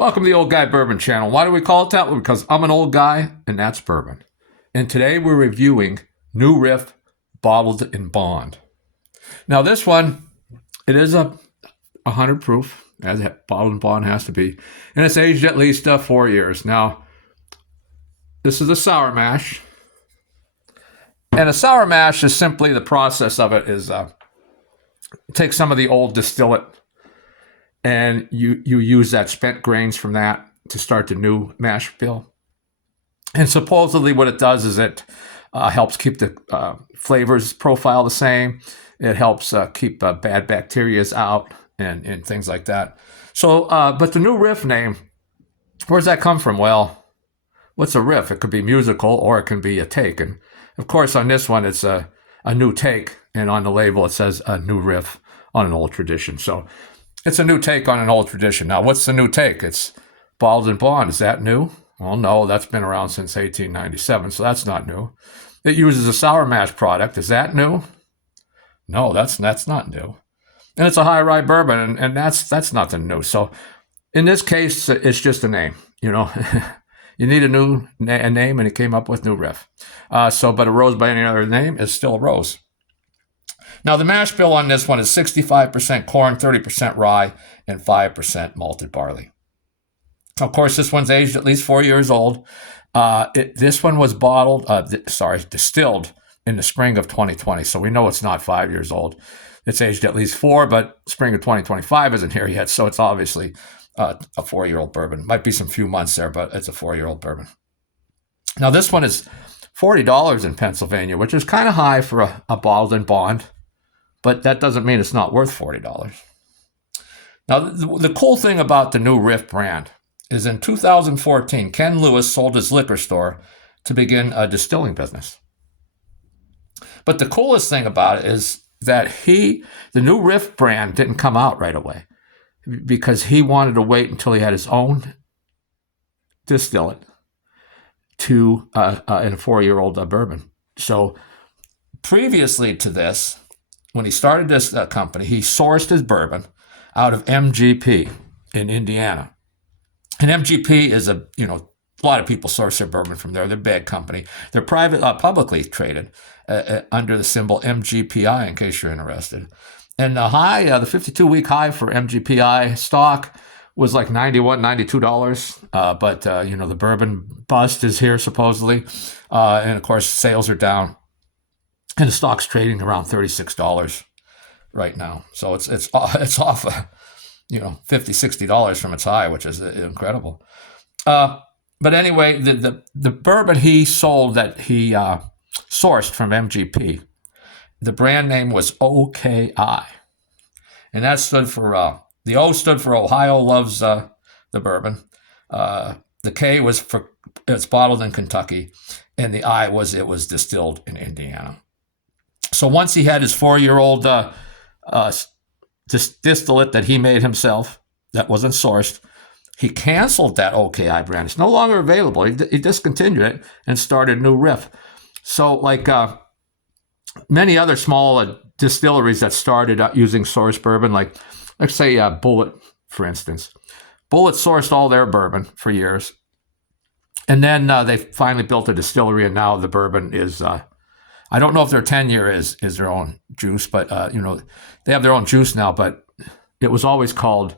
Welcome to the Old Guy Bourbon channel. Why do we call it that? Well, because I'm an old guy and that's bourbon. And today we're reviewing New Riff Bottled in Bond. Now this one, it is a 100 proof, as bottled in bond has to be. And it's aged at least 4 years. Now, this is a sour mash. And a sour mash is simply the process of it is take some of the old distillate and you use that spent grains from that to start the new mash bill. And supposedly what it does is it helps keep the flavors profile the same. It helps keep bad bacteria out and things like that. So, but the New Riff name, where does that come from? Well, what's a riff? It could be musical or it can be a take. And of course, on this one, it's a new take. And on the label, it says a new riff on an old tradition. So it's a new take on an old tradition. Now, what's the new take? It's bottled in bond. Is that new? Well, no, that's been around since 1897, so that's not new. It uses a sour mash product. Is that new? No, that's not new. And it's a high rye bourbon, and that's nothing new. So in this case, it's just a name. You know, you need a new name, and it came up with New Riff. But a rose by any other name is still a rose. Now, the mash bill on this one is 65% corn, 30% rye, and 5% malted barley. Of course, this one's aged at least 4 years old. This one was distilled in the spring of 2020, so we know it's not 5 years old. It's aged at least 4, but spring of 2025 isn't here yet, so it's obviously a 4-year-old bourbon. Might be some few months there, but it's a 4-year-old bourbon. Now, this one is $40 in Pennsylvania, which is kind of high for a bottled in bond, but that doesn't mean it's not worth $40. Now, the cool thing about the New Riff brand is in 2014, Ken Lewis sold his liquor store to begin a distilling business. But the coolest thing about it is that the New Riff brand didn't come out right away because he wanted to wait until he had his own distillate in a 4-year-old bourbon. So previously to this, when he started this company, he sourced his bourbon out of MGP in Indiana. And MGP is a lot of people source their bourbon from there. They're a big company. They're publicly traded under the symbol MGPI, in case you're interested. And the 52-week high for MGPI stock was like $91, $92. But the bourbon bust is here supposedly. And of course, sales are down. And the stock's trading around $36 right now. So it's off $50, $60 from its high, which is incredible. But anyway, the bourbon he sold that he sourced from MGP, the brand name was OKI. And that stood for, the O stood for Ohio Loves the Bourbon. The K was for, it's bottled in Kentucky. And the I was, it was distilled in Indiana. So once he had his 4-year-old distillate that he made himself, that wasn't sourced, he canceled that OKI brand. It's no longer available. He discontinued it and started New Riff. So like many other small distilleries that started using sourced bourbon, like let's say Bullet, for instance. Bullet sourced all their bourbon for years. And then they finally built a distillery, and now the bourbon is... I don't know if their 10-year is their own juice, but they have their own juice now. But it was always called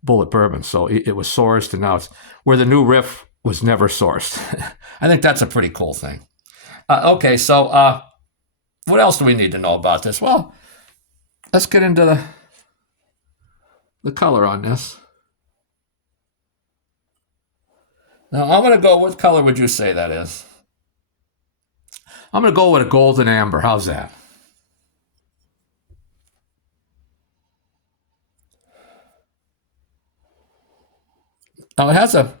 Bullet Bourbon, so it was sourced, and now it's where the New Riff was never sourced. I think that's a pretty cool thing. Okay, so what else do we need to know about this? Well, let's get into the color on this. Now I'm going to go. What color would you say that is? I'm going to go with a golden amber. How's that? Now, it has a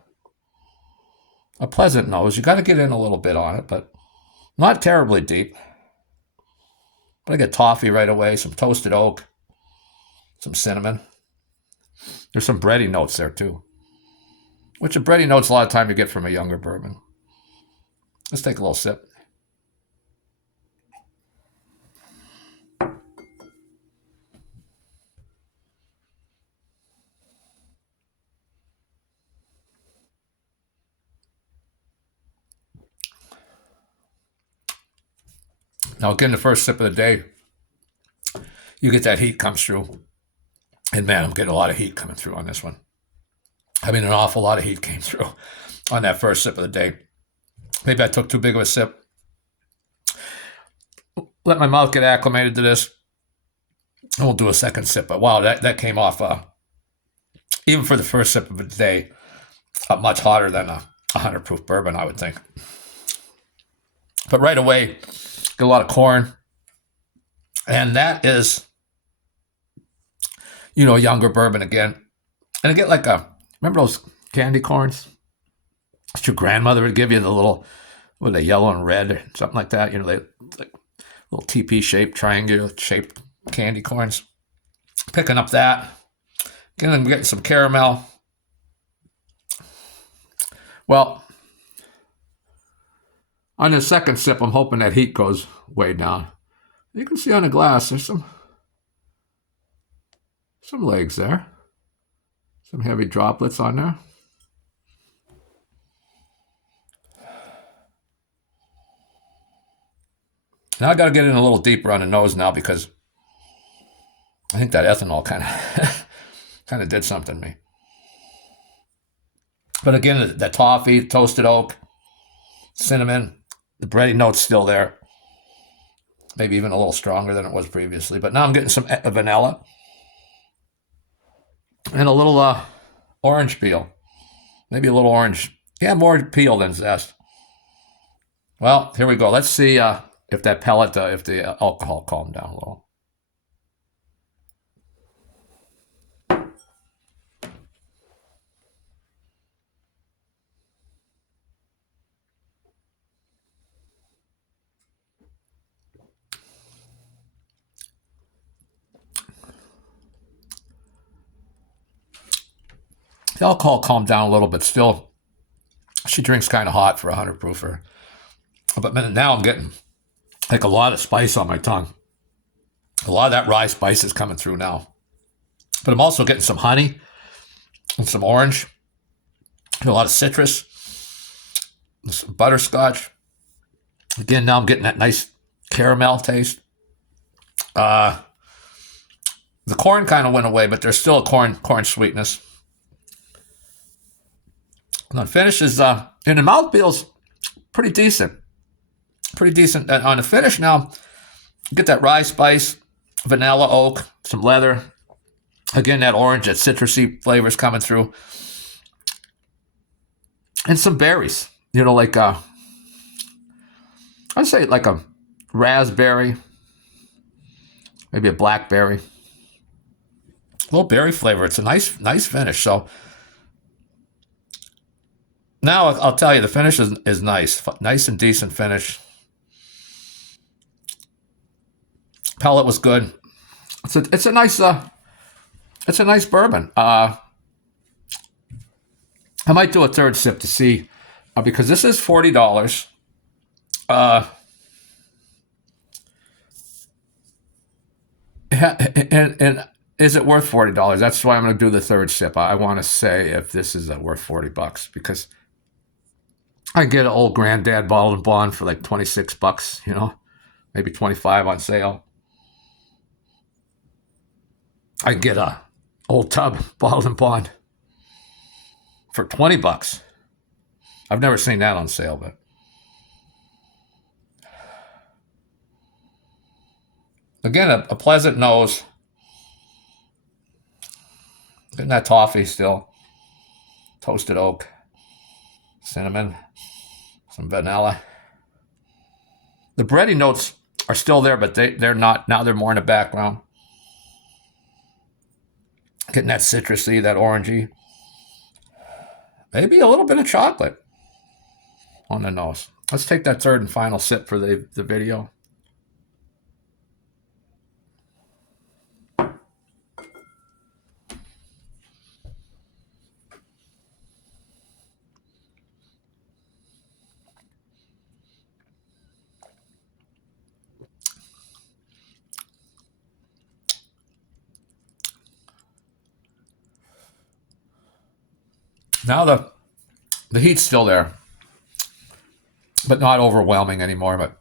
pleasant nose. You got to get in a little bit on it, but not terribly deep. But I get toffee right away, some toasted oak, some cinnamon. There's some bready notes there, too, which a bready notes a lot of time you get from a younger bourbon. Let's take a little sip. Now, again, the first sip of the day, you get that heat comes through. And man, I'm getting a lot of heat coming through on this one. I mean, an awful lot of heat came through on that first sip of the day. Maybe I took too big of a sip. Let my mouth get acclimated to this. And we'll do a second sip. But wow, that came off, even for the first sip of the day, much hotter than a 100 proof bourbon, I would think. But right away, get a lot of corn. And that is, younger bourbon again. And I get like remember those candy corns? Your grandmother would give you the little, what are they, yellow and red or something like that. They like little TP-shaped, triangular-shaped candy corns. Picking up that. Again, I'm getting some caramel. Well, on the second sip, I'm hoping that heat goes way down. You can see on the glass, there's some legs there. Some heavy droplets on there. Now I got to get in a little deeper on the nose now because I think that ethanol kind of did something to me. But again, the toffee, toasted oak, cinnamon, the bready note's still there. Maybe even a little stronger than it was previously. But now I'm getting some vanilla and a little orange peel. Maybe a little orange. Yeah, more peel than zest. Well, here we go. Let's see if that pellet, if the alcohol calmed down a little. The alcohol calmed down a little, but still, she drinks kind of hot for a 100 proofer. But now I'm getting like a lot of spice on my tongue. A lot of that rye spice is coming through now. But I'm also getting some honey and some orange. And a lot of citrus. Some butterscotch. Again, now I'm getting that nice caramel taste. The corn kind of went away, but there's still a corn sweetness. And the finish is, and the mouthfeel's pretty decent. Pretty decent. On the finish now, you get that rye spice, vanilla oak, some leather. Again, that orange, that citrusy flavors coming through. And some berries. Like I'd say like a raspberry, maybe a blackberry. A little berry flavor. It's a nice finish. So now I'll tell you, the finish is nice. Nice and decent finish. Pellet was good. It's a nice bourbon. I might do a third sip to see, because this is $40. And is it worth $40? That's why I'm going to do the third sip. I want to say if this is worth $40, because I get an old granddad bottled and bond for like $26, maybe 25 on sale. I get a old tub bottled and bond for $20. I've never seen that on sale, but again, a pleasant nose. Getting that toffee still. Toasted oak, cinnamon, some vanilla. The bready notes are still there, but they're not. Now they're more in the background. Getting that citrusy, that orangey. Maybe a little bit of chocolate on the nose. Let's take that third and final sip for the video. Now the heat's still there, but not overwhelming anymore. But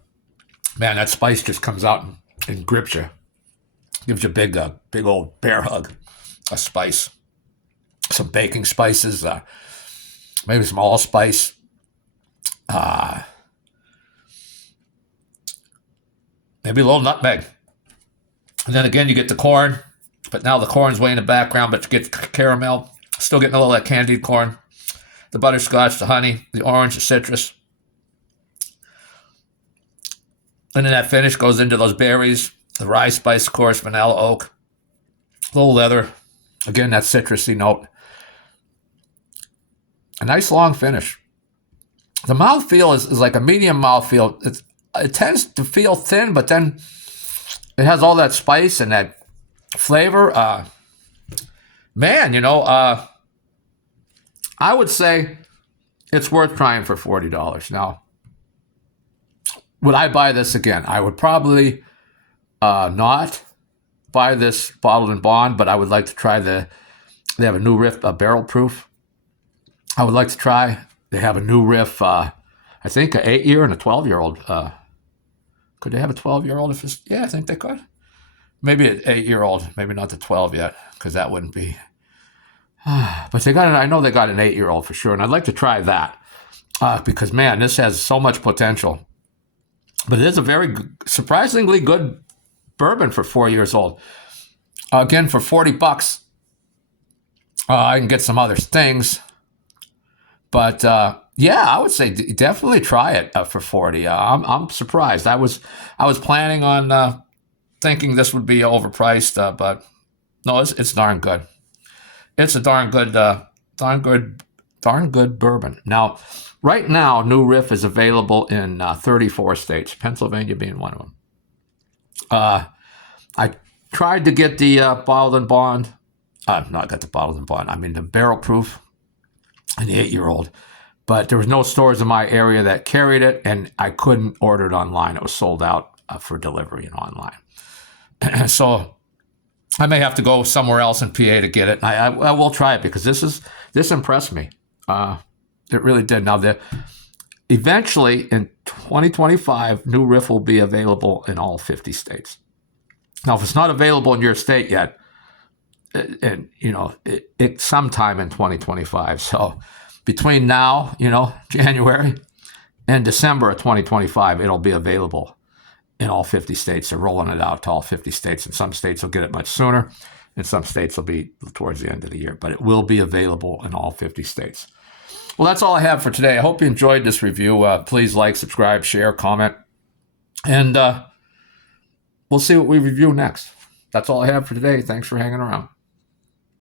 Man, that spice just comes out and grips you. Gives you a big old bear hug. A spice. Some baking spices. Maybe some allspice. Maybe a little nutmeg. And then again, you get the corn. But now the corn's way in the background, but you get caramel. Still getting a little of that candied corn. The butterscotch, the honey, the orange, the citrus. And then that finish goes into those berries, the rye spice, of course, vanilla oak, a little leather. Again, that citrusy note. A nice long finish. The mouthfeel is like a medium mouthfeel. It tends to feel thin, but then it has all that spice and that flavor. Man, I would say it's worth trying for $40. Now, would I buy this again? I would probably not buy this bottled in bond, but I would like to try they have a new Riff barrel proof. I would like to try. They have a new Riff, I think an 8-year and a 12-year-old. Could they have a 12-year-old? Yeah, I think they could. Maybe an 8-year-old, maybe not the 12 yet, because that wouldn't be. But I know they got an 8-year-old for sure, and I'd like to try that because, man, this has so much potential. But it is a very surprisingly good bourbon for 4 years old. Again, for $40, I can get some other things. But yeah, I would say definitely try it for $40. I'm surprised. I was planning on thinking this would be overpriced, but no, it's darn good. It's a darn good bourbon. Now, right now, New Riff is available in 34 states, Pennsylvania being one of them. I tried to get the bottled and bond. Not got the bottled and bond. I mean the barrel proof and the 8-year-old. But there was no stores in my area that carried it, and I couldn't order it online. It was sold out for delivery and online. So I may have to go somewhere else in PA to get it. I will try it because this impressed me. It really did. Now, eventually in 2025, New Riff will be available in all 50 states. Now, if it's not available in your state yet, and it's sometime in 2025. So between now, January and December of 2025, it'll be available in all 50 states. They're rolling it out to all 50 states, and some states will get it much sooner, and some states will be towards the end of the year. But it will be available in all 50 states. Well, that's all I have for today. I hope you enjoyed this review. Please like, subscribe, share, comment, and we'll see what we review next. That's all I have for today. Thanks for hanging around.